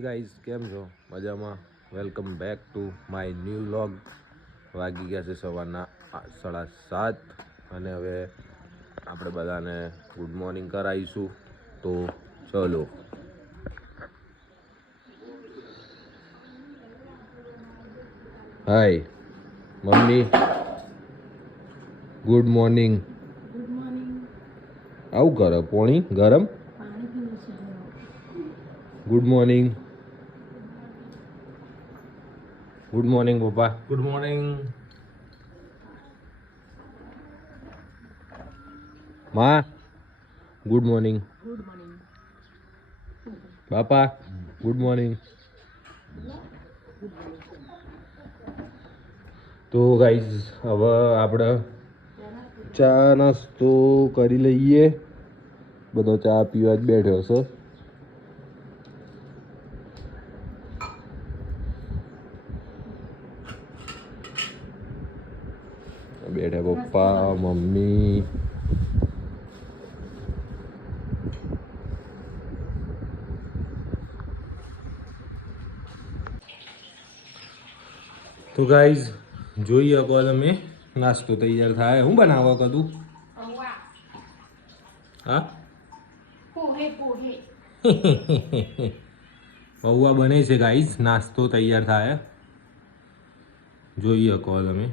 Guys કેમ છો મજામાં welcome back to my new vlog વાગી ગયા છે સવારના 7:30 અને હવે આપણે બધાને ગુડ મોર્નિંગ કરાવીશું તો ચલો હાય મમ્મી ગુડ મોર્નિંગ આવું કરે પોણી ગરમ ગુડ મોર્નિંગ ગુડ મોર્નિંગ પપ્પા ગુડ મોર્નિંગ માં ગુડ મોર્નિંગ બાપા ગુડ મોર્નિંગ તો ગાઈઝ હવે આપણે ચા નાસ્તો કરી લઈએ બધો ચા પીવા જ બેઠ્યો છે બેઠા પપ્પા મમ્મી તો ગાઈઝ જોઈ શકો તમે નાસ્તો તૈયાર થાય હું બનાવવા કદું હા પૌવા બને છે ગાઈઝ નાસ્તો તૈયાર થાય જોઈ શકો તમે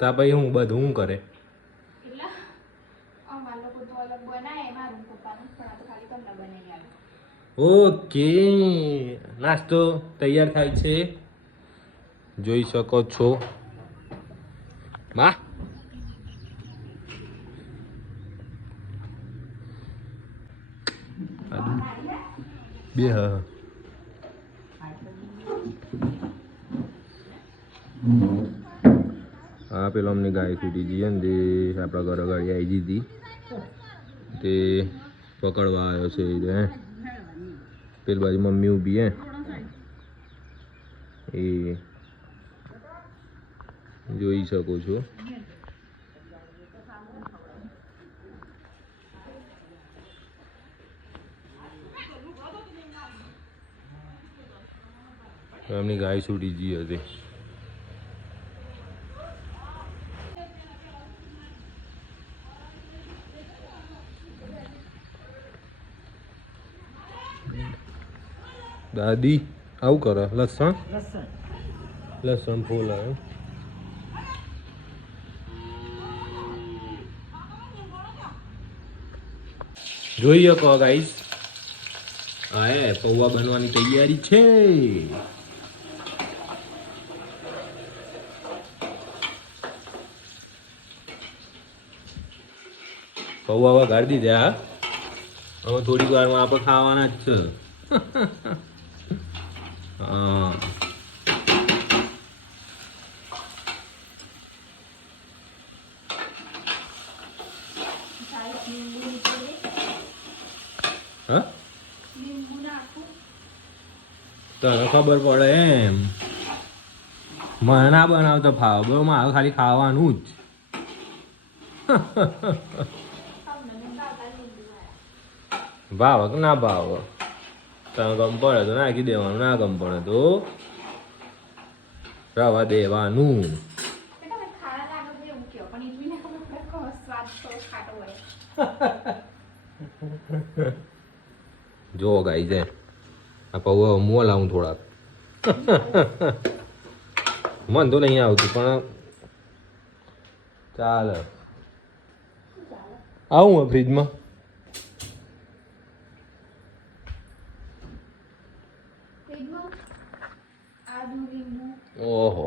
તા ભાઈ હું બધું હું કરે ઓકે નાસ્તો તૈયાર થાય છે જોઈ શકો છો માં બે હા પેલો અમને ગાય છૂટી જઈએ ને તે આપણા ઘરે ગાડી આવી દીધી તે પકડવા આવ્યો છે એ પેલી બાજુ મમ્મી ઊભી હે એ જોઈ શકો છો એમની ગાય છૂટી ગઈ હતી દાદી આવું કરે લસણ લસણ ફૂલ આવ્યો જોઈ શકો ગાઈસ હા પૌવા બનવાની તૈયારી છે પૌવા વગાડી દીધા હવે થોડીક વારમાં આપણે ખાવાના જ છે હા તને ખબર પડે એમ મને ના બનાવતો ફાવ બરોબર મારે ખાલી ખાવાનું જ ભાવ કે ના ભાવ તને ગમ પડે તો નાખી દેવાનું ના ગમ પડે તો રવા દેવાનું જો ગાઈ જાય આ પૌવા મોં લાવું થોડાક મન તો નહીં આવતું પણ ચાલે આવું ફ્રીજમાં ઓહો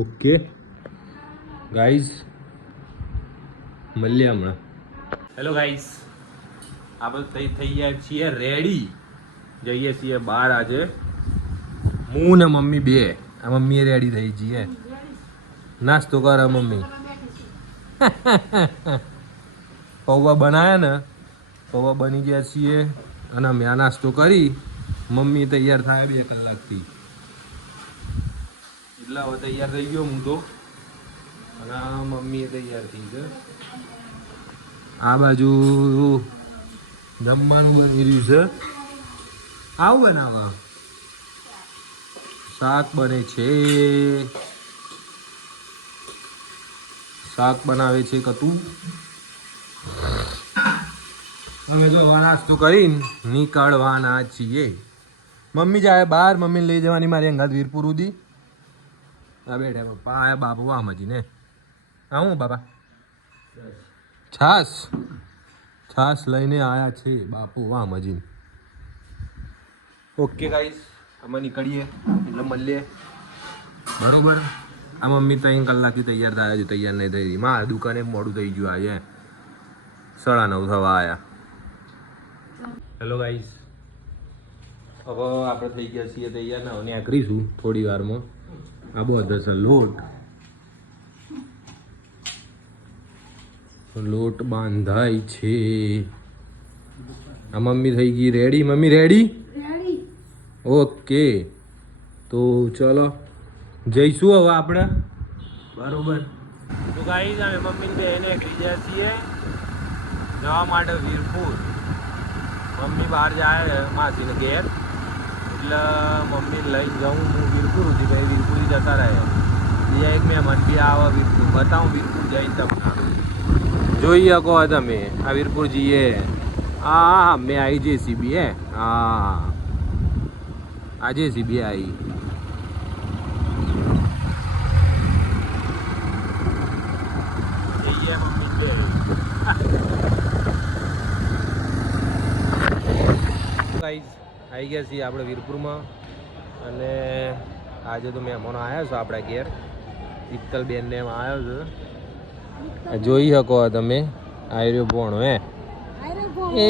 ઓકે ગાઈઝ મળીએ હમણાં હેલો ગાઈઝ આપણે થઈ ગયા છીએ રેડી જઈએ છીએ બહાર આજે હું ને મમ્મી બે આ મમ્મી રેડી થઈ છીએ નાસ્તો કરે મમ્મી પૌવા બનાવ્યા ને પૌવા બની ગયા છીએ અને અમે આ નાસ્તો કરી મમ્મી તૈયાર થાય 2 કલાકથી એટલે હવે તૈયાર થઈ ગયો હું તો અને મમ્મી તૈયાર થઈ ગયો આ બાજુ જમવાનું બની રહ્યું છે. આવું બનાવવા શાક બને છે. શાક બનાવે છે કતું. અમે જો નાસ્તો કરીને નીકળવાના છીએ. મમ્મી જાય બહાર, મમ્મીને લઈ જવાની મારી અંગાત વીરપુર સુધી. આ બેઠા પપ્પા આયા બાપુ આમજી ને આવું બાપા છાસ છાસ લઈને આયા છે બાપુ આમજી. ઓકે ગાઈસ અમે નીકળીએ એટલે મળીએ બરોબર. આ મમ્મી 3 કલાકથી તૈયાર થાય છે, તૈયાર નહીં થઈ. મારા દુકાને મોડું થઈ ગયું. આજે 9:30 થવા આવ્યા. હેલો ગાઈસ, હવે આપણે થઈ ગયા છીએ તૈયાર ને હવે આકરીશું થોડી વારમાં. આ બધો છે લોટ બાંધાય છે. આ મમ્મી થઈ ગઈ રેડી. Mummy ready? ઓકે તો ચલો જઈશું હવે આપણે બરોબર. તો ગાઈસ અમે મમ્મી બેને નીકળી ગયા છીએ જવા માટે વીરપુર. મમ્મી બહાર જાય માસીને ઘેર, એટલે મમ્મી લઈને જાઉં હું વીરપુર સુધી. ભાઈ વીરપુરથી જતા રહે. બીજા એક મહેમાન બી આવે વીરપુર. બતાવું વીરપુર જઈને તમને જોઈ શકો તમે. આ વીરપુર જઈએ. હા મેં આવી JCB હે. હા આ JCB આવી. જઈએ મમ્મી ઘેર. આવી ગયા છીએ આપણે વીરપુરમાં. અને આજે તો મહેમાનો આવ્યા છે આપણા ઘેર. શીતલબેનને એમ આવ્યો છે, જોઈ શકો તમે. આયરો ભોણો હે એ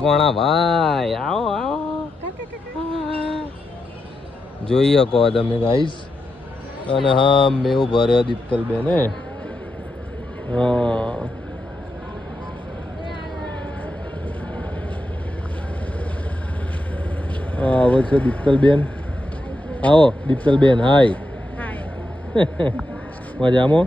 ભોણા ભાઈ આવો આવો જોઈ શકો તમે ગાઈસ. અને હા મેં ભર્યો દીપ્તલબેન હે. હા આવો છે દીપ્તલબેન. આવો દીપ્તલબેન. હાય મજામાં?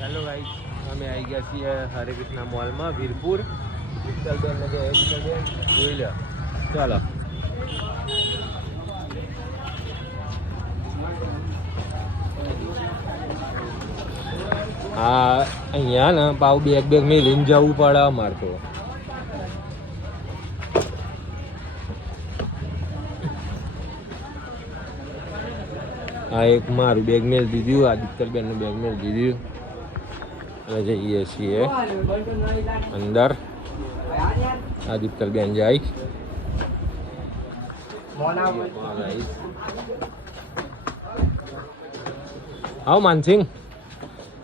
હેલો ગાઈસ, અમે આવી ગયા છીએ હરે કૃષ્ણ મોલમાં વીરપુર. દીપ્તલબેન ને દીપ્તલબેન જોઈ લો. ચાલો હા અહીંયા ને પાવ બેગ મેં લઈને જવું પડે અમારે તો. આ એક મારું બેગ મેળ દીધું, આ દીપ્તલબેનનું બેગ મેળ દીધું. અને જઈએ છીએ અંદર. આ દીપ્તલબેન જાય. આવો માનસિંહ.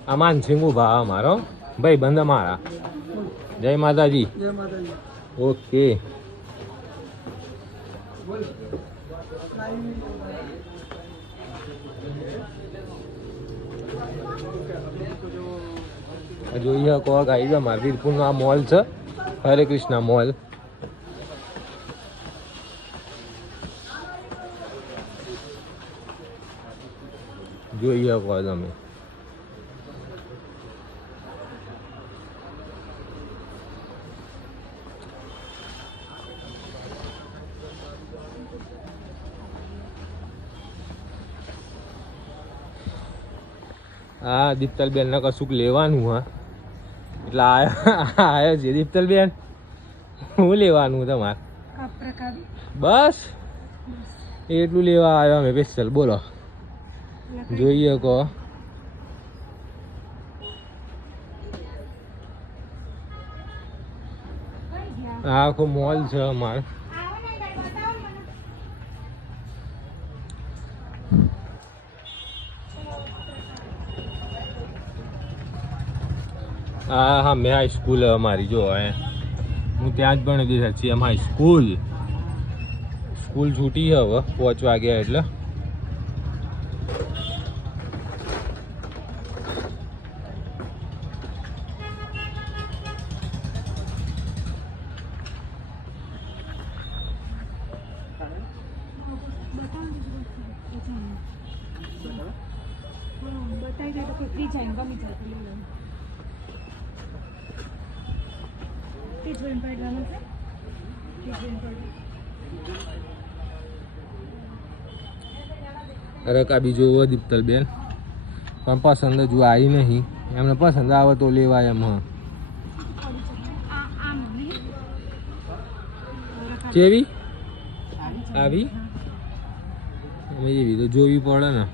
આ માનસિંહ ઉભા અમારો ભાઈ બંધ અમારા. જય માતાજી. ઓકે જોઈએ કહો ગાઈસ અમારા વીરપુરનો આ મોલ છે હરે કૃષ્ણ મોલ. જોઈએ કહો તમે. હા દીપ્તલબેન ને કશુંક લેવાનું હા એટલે આવ્યો છે. દીપ્તલબેન શું લેવાનું તમારે? બસ એટલું લેવા આવ્યો અમે સ્પેશિયલ. બોલો જોઈએ કહો. આખો મોલ છે અમારે. હા હા મેં હાઈસ્કૂલ અમારી જો હું ત્યાં જ ભણી દીધા છીએ. એમ હાઈસ્કૂલ સ્કૂલ છૂટી હવે 5 વાગ્યા એટલે. જોઈએ તો કોઈ ફ્રી જાય ગમી જાય તો લઈ લઉં તે જોઈને પાડવાનું છે તે જોઈને પાડવાનું અરે કાબી જોવો દીપ્તલ બેન પણ પસંદ જો આવી નહીં એમને પસંદ આવે તો લેવાય એમ હા કેવી આવી અમે એવી તો જોવી પડે ને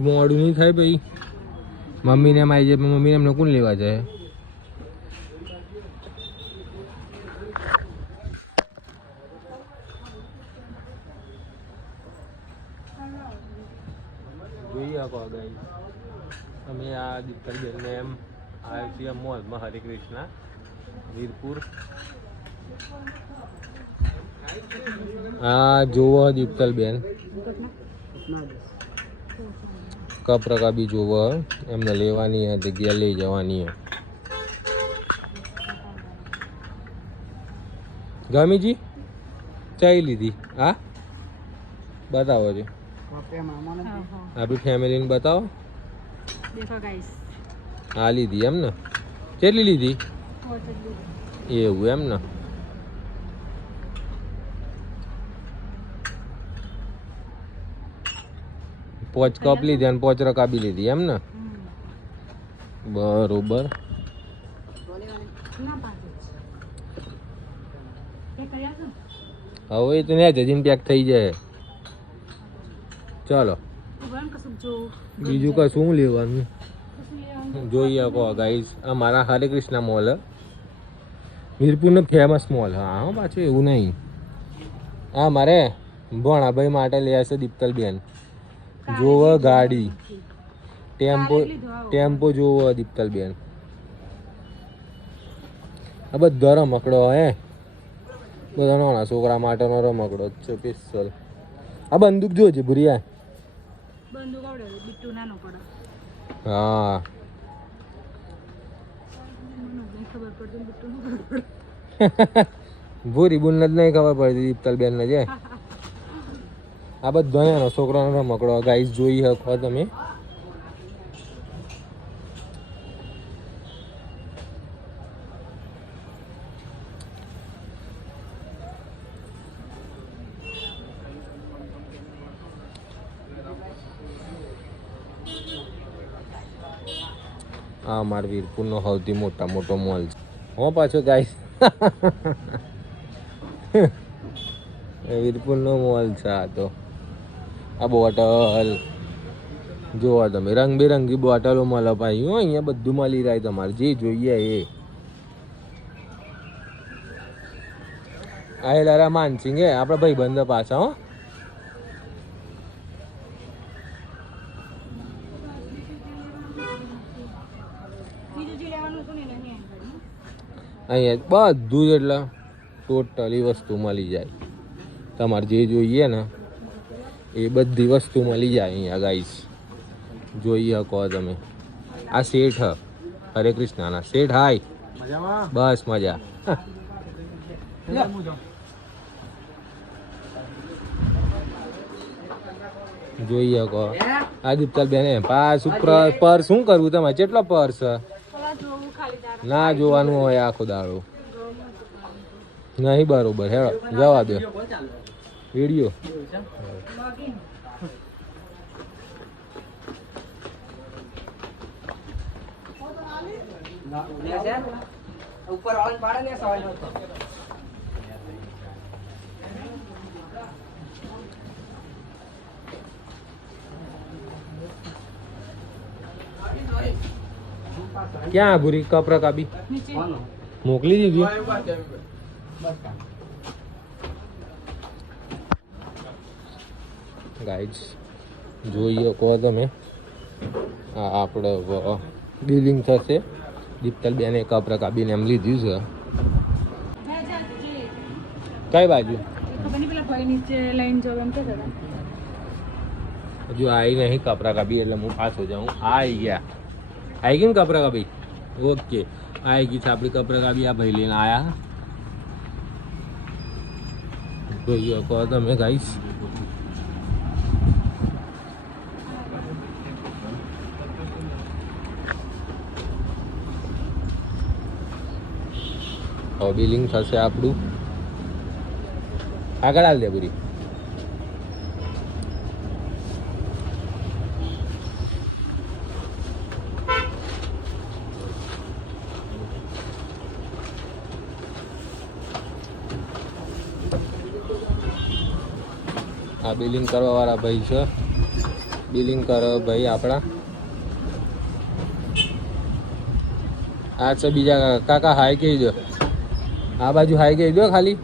મોડું નહીં થાય ભાઈ મમ્મીને એમ આવી જાય મમ્મીને એમને કોણ લેવા જાય જોઈએ અમે આ દીપકલબેનને એમ આવ્યા છીએ મોલમાં હરે કૃષ્ણ વીરપુર હા જોવો દીપકલબેન કપ રકાબી જોવો એમને લેવાની હે જગ્યા લઈ જવાની હે ગમીજી ચાઈ લીધી હા બતાવો છે આપણી ફેમિલીને બતાવો હા લીધી એમ ને કેટલી લીધી એવું એમ ને પોચ કપ લીધી અને પોચ રકાબી લીધી એમ ને બરોબર હવે એ તો ને જજીને પેક થઈ જાય ચાલો બીજું કશું લેવાનું જોઈએ કહો ગાઈસ અમારા હરે કૃષ્ણ મોલ વીરપુરનો ફેમસ મોલ હા પાછું એવું નહીં હા મારે ભણાભાઈ માટે લે છે દીપ્તલબેન જોવો ગાડી ટેમ્પો જોવો દીપ્તલબેન આ બધા રમકડો હે બધા નાના છોકરા માટેનો રમકડો જ છે સ્પેશિયલ આ બંદૂક જોજે ભૂરિયા હા ભૂરી બુન જ નહીં ખબર પડતી દીપ્તલબેન ને જે આ બધા એનો છોકરાનો રમકડો ગાઈસ જોઈ શકો તમે આ માર વીરપુરનો સૌથી મોટો મોલ છે હો પાછો ગાઈસ વીરપુરનો મોલ છે આ તો આ બોટલ જોવા તમે રંગબેરંગી બોટલો મળે ભાઈ હો અહીંયા બધું મળી જાય તમારે જે જોઈએ એ આ લારા માનસિંગ હે આપણા ભાઈ બંધ પાછા હો અહીંયા બધું જ એટલે ટોટલી વસ્તુ મળી જાય તમારે જે જોઈએ ને એ બધી વસ્તુ મળી જાય અહીંયા ગાઈસ જોઈ શકો તમે આ શેઠ હરે કૃષ્ણના શેઠ હાય બસ મજા જોઈ શકો આ દીપ્તલબેન પાસ ઉપર પર્સ શું કરવું તમારે કેટલો પર્સ ના જોવાનું હોય આખો દાડો નહીં બરોબર હેડો જવા દો વિડીયો ઉપર ઓન પાડે ને સવાલ ક્યાં ભૂરી કપરા કાબી મોકલી દીધી ગાઈડ્સ જોઈએ કહો તમે આ આપણે બિલિંગ થશે દીપ્તલબેને કપરા કાબીને એમ લીધું છે કઈ બાજુ ખબર નહીં પેલા ભાઈ નીચે લાઈન જો એમ કહેતા હતા. હજુ આવી નહીં કપરા કાપી એટલે હું પાછો જાઉં. આવી ગયા, આવી ગઈ ને કપરા કાપી. ઓકે, આવી ગઈ છે આપણી કપરા કાપી. આ ભાઈ લઈને આયા જોઈએ કહો તમે ગાઈસ. હવે બિલિંગ થશે આપણું. આગળ હાલ દે પૂરી. આ બિલિંગ કરવા વાળા ભાઈ છે. બિલિંગ કરો ભાઈ આપણા. આ છે બીજા કાકા. હાય કહી દો. આ બાજુ હાય કહી દો ખાલી.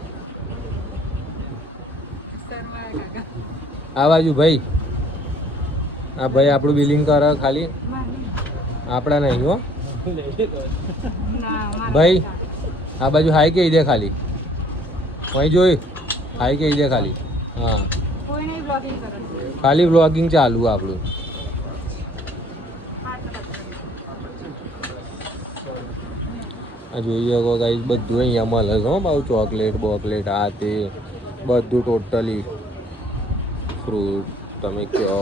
આ બાજુ ભાઈ. આ ભાઈ આપણું બિલિંગ કરે ખાલી. આપણા નહીં હો ભાઈ. આ બાજુ હાય કહી દે ખાલી. અહીં જોઈ હાય કહી દે ખાલી. હા, ખાલી બ્લોગિંગ ચાલુ આપણું. આ જોઈએ શકો ગાઈસ, બધું અહીંયા મળે છે હો બાઉ. ચોકલેટ બોકલેટ આ તે બધું ટોટલી ફ્રૂટ તમે કહો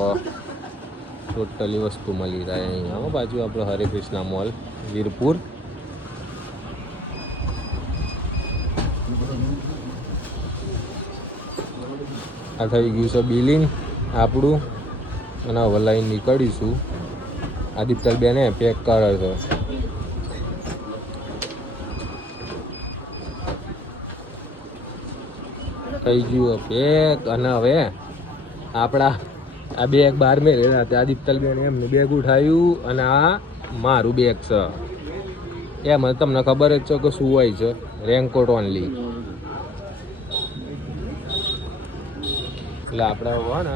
ટોટલી વસ્તુ મળી રહે અહીંયા હો. બાજુ આપણો હરે કૃષ્ણા મોલ વીરપુર. આ થઈ ગયું છે બિલિંગ આપણું. અને હવે લઈને નીકળીશું. આદિત્યલ બેને પેક કરે છે. થઈ ગયું પેક. અને હવે આપણા આ બેગ બહાર મેળવેલા હતા. આદિત્યલ બેન એમનું બેગ ઉઠાવ્યું. અને આ મારું બેગ છે. એમ તમને ખબર જ છે કે શું હોય છે. Raincoat only. એટલે આપણે હો ને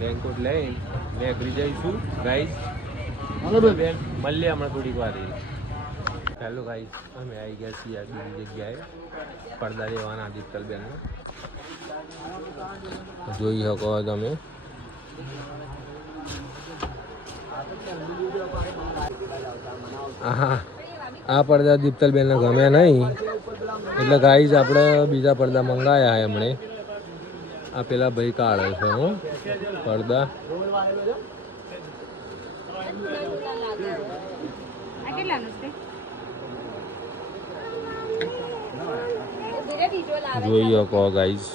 રેનકોટ લઈને નીકળી જઈશું ગાઈસ. બેન મળીએ હમણાં થોડીક વાર. હેલો ગાઈસ, અમે આવી ગયા છીએ આ બીજી જગ્યાએ પડદા લેવાના આદિત્યલ બેનને. જોઈ શકો તમે. આ પડદા દીપ્તલ બેનને ગમ્યા નહીં એટલે ગાઈસ આપણે બીજા પડદા મંગાયા એમણે. આ પેલા ભાઈ કાઢે છે હું પડદા. જોઈ શકો ગાઈસ.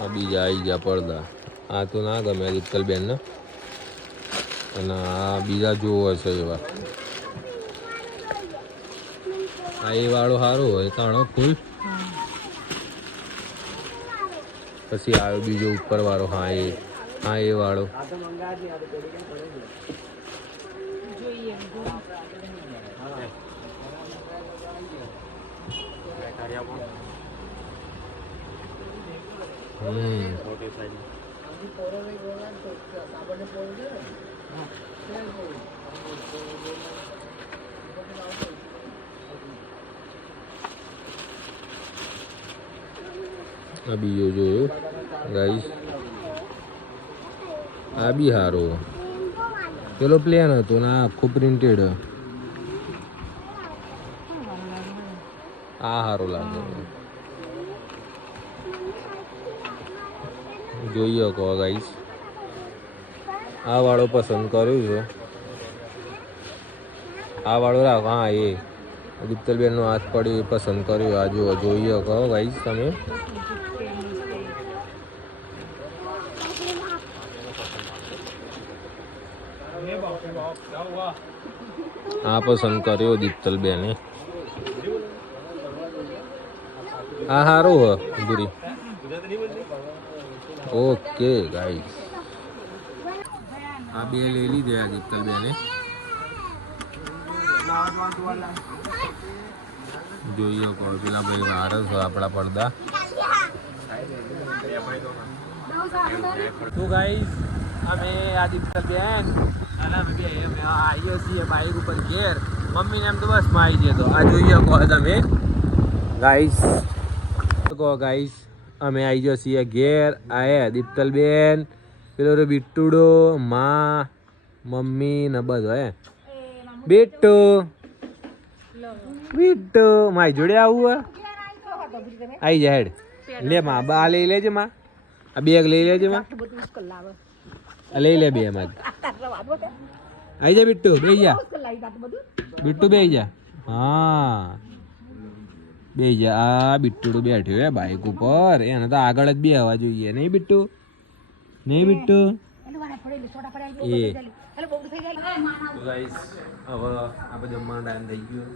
આ બીજા આવી ગયા પડદા. આ તો ના ગમે દીપ્તલ બેન ને. અને આ બીજા જોવો છે એવા. આ એ વાળો સારો હોય કાણો ફૂલ. પછી આવ્યો બીજો ઉપર વાળો. હા એ વાળો. આ બીજો જોયો ગાઈસ. આ બી સારો. પેલો પ્લેન હતો ને આ આખું પ્રિન્ટેડ. આ સારો લાગે. જોઈએ કહો ગાઈસ. આ વાળો પસંદ કર્યું છે. આ વાળો રાખો. હા એ દીપ્તલબેનનો હાથ પડ્યો એ પસંદ કર્યો. આ જુઓ જોઈએ કહો ગાઈસ તમે. આ પસંદ કર્યો દીપ્તલબેને. આ સારું હ ગુરી. ઓકે ગાઈસ, આ બે લઈ લીધે આ દીપ્તલબેને. જોઈએ કહો પેલા ભાઈ મારે છે આપણા પડદા. તો ગાઈસ અમે આદિત્ય બેન અને અમે બે આવ્યો છીએ બાઈક ઉપર ઘેર મમ્મીને એમ તો બસ માં આવી જતો આ જોઈએ કહો તમે ગાઈસ કહો ગાઈસ અમે આવી ગયો છીએ ઘેર આયા દીપ્તલ બેન પેલો રે બિટ્ટુડો માં મમ્મી ને બધો હે બિટ્ટુ બિટ્ટુ મારી જોડે આવું આવી જાય હેડ લે માં બા લઈ લેજે માં આ બેગ લઈ લેજે માં આ લઈ લે બે એમાં આવી જા બિટ્ટુ બેહી જા બિટ્ટુ બેહી જા હા બેહી જા આ બિટ્ટુડું બેઠ્યો હે બાઈક ઉપર એને તો આગળ જ બેહવા જોઈએ નહીં બિટ્ટુ નહીં બિટ્ટુ એ ગાઈસ હવે આપણે જમવાનો ટાઈમ થઈ ગયો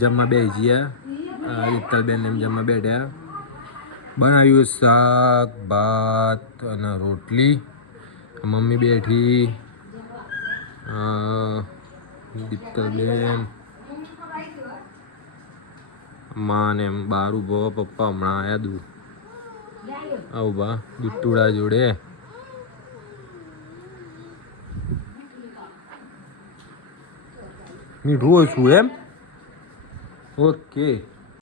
જમવા બેસી ગયા રીતલબેન એમ જમવા બેઠ્યા બનાવ્યું શાક ભાત અને રોટલી મમ્મી બેઠી દીપ્તલબેન માં ને એમ બાર ઉભો પપ્પા હમણાં આવ્યા દૂર આવું બા બિટ્ટુડા જોડે મીઠું છું એમ ઓકે